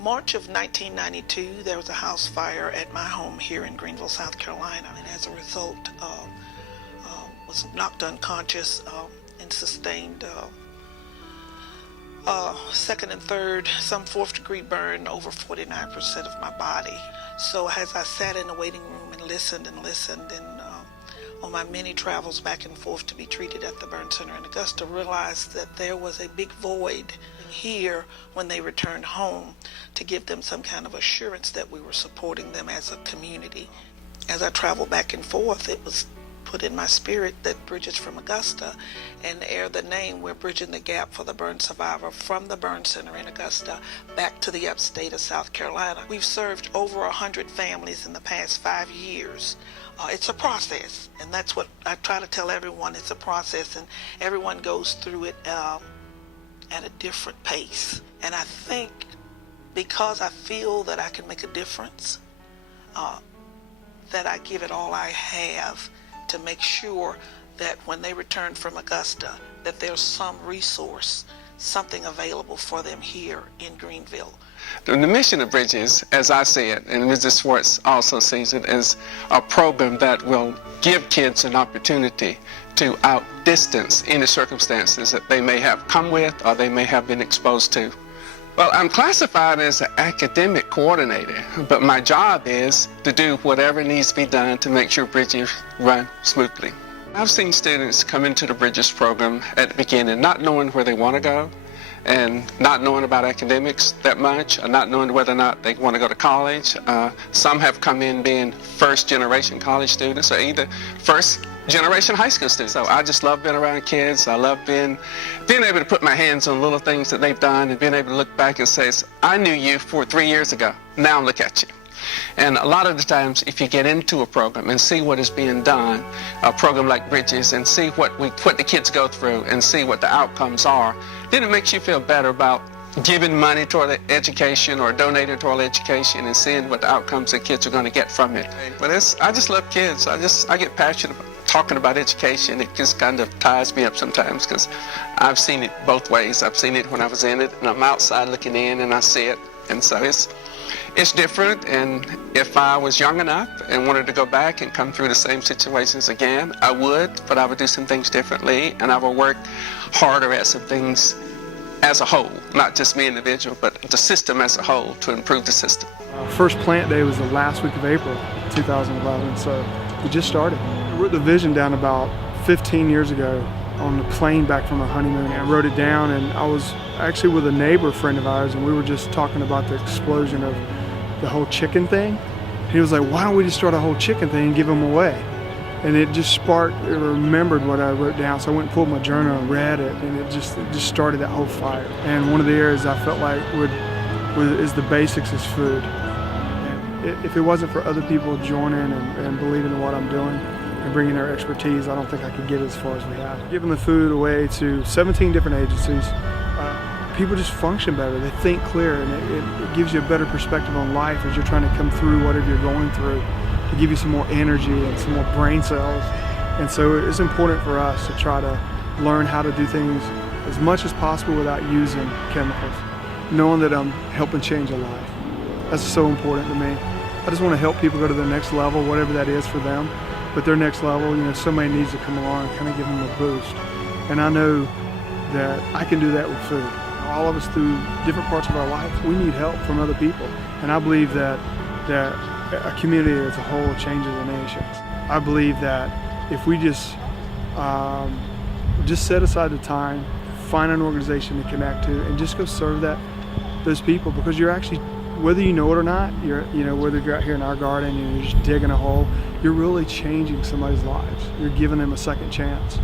March of 1992, there was a house fire at my home here in Greenville, South Carolina, and as a result, was knocked unconscious and sustained second and third, some fourth-degree burn over 49% of my body. So as I sat in the waiting room and listened, and on my many travels back and forth to be treated at the burn center in Augusta, realized that there was a big void here when they returned home, to give them some kind of assurance that we were supporting them as a community. As I traveled back and forth, it was put in my spirit that Bridges from Augusta and ere the name, we're bridging the gap for the burn survivor from the burn center in Augusta back to the upstate of South Carolina. We've served over 100 families in the past 5 years. It's a process, and that's what I try to tell everyone. It's a process, and everyone goes through it at a different pace. And I think because I feel that I can make a difference, that I give it all I have to make sure that when they return from Augusta, that there's some resource, something available for them here in Greenville. The mission of Bridges, as I see it, and Mrs. Schwartz also sees it, is a program that will give kids an opportunity to outdistance any circumstances that they may have come with or they may have been exposed to. Well, I'm classified as an academic coordinator, but my job is to do whatever needs to be done to make sure Bridges run smoothly. I've seen students come into the Bridges program at the beginning not knowing where they want to go, and not knowing about academics that much, or not knowing whether or not they want to go to college. Some have come in being first-generation college students, or either first-generation high school students. So I just love being around kids. I love being able to put my hands on little things that they've done, and being able to look back and say, I knew you 3 years ago. Now look at you. And a lot of the times, if you get into a program and see what is being done, a program like Bridges, and see what the kids go through and see what the outcomes are, then it makes you feel better about giving money toward education or donating toward education and seeing what the outcomes the kids are going to get from it. But I just love kids. I get passionate about talking about education. It just kind of ties me up sometimes because I've seen it both ways. I've seen it when I was in it, and I'm outside looking in and I see it. And so it's different, and if I was young enough and wanted to go back and come through the same situations again, I would, but I would do some things differently, and I would work harder at some things as a whole, not just me individual, but the system as a whole, to improve the system. First plant day was the last week of April 2011, so we just started. I wrote the vision down about 15 years ago on the plane back from a honeymoon, and I wrote it down, and I was actually with a neighbor friend of ours, and we were just talking about the explosion of the whole chicken thing. And he was like, why don't we just start a whole chicken thing and give them away? And it just sparked, I remembered what I wrote down, so I went and pulled my journal and read it, and it just started that whole fire. And one of the areas I felt like is the basics is food. And if it wasn't for other people joining and believing in what I'm doing and bringing their expertise, I don't think I could get as far as we have. Giving the food away to 17 different agencies, people just function better. They think clear, and it gives you a better perspective on life as you're trying to come through whatever you're going through, to give you some more energy and some more brain cells. And so it's important for us to try to learn how to do things as much as possible without using chemicals, knowing that I'm helping change a life. That's so important to me. I just want to help people go to their next level, whatever that is for them. But their next level, somebody needs to come along and kind of give them a boost. And I know that I can do that with food. All of us, through different parts of our life, we need help from other people. And I believe that a community as a whole changes a nation. I believe that if we just set aside the time, find an organization to connect to, and just go serve those people, because you're actually, whether you know it or not, whether you're out here in our garden and you're just digging a hole, you're really changing somebody's lives. You're giving them a second chance.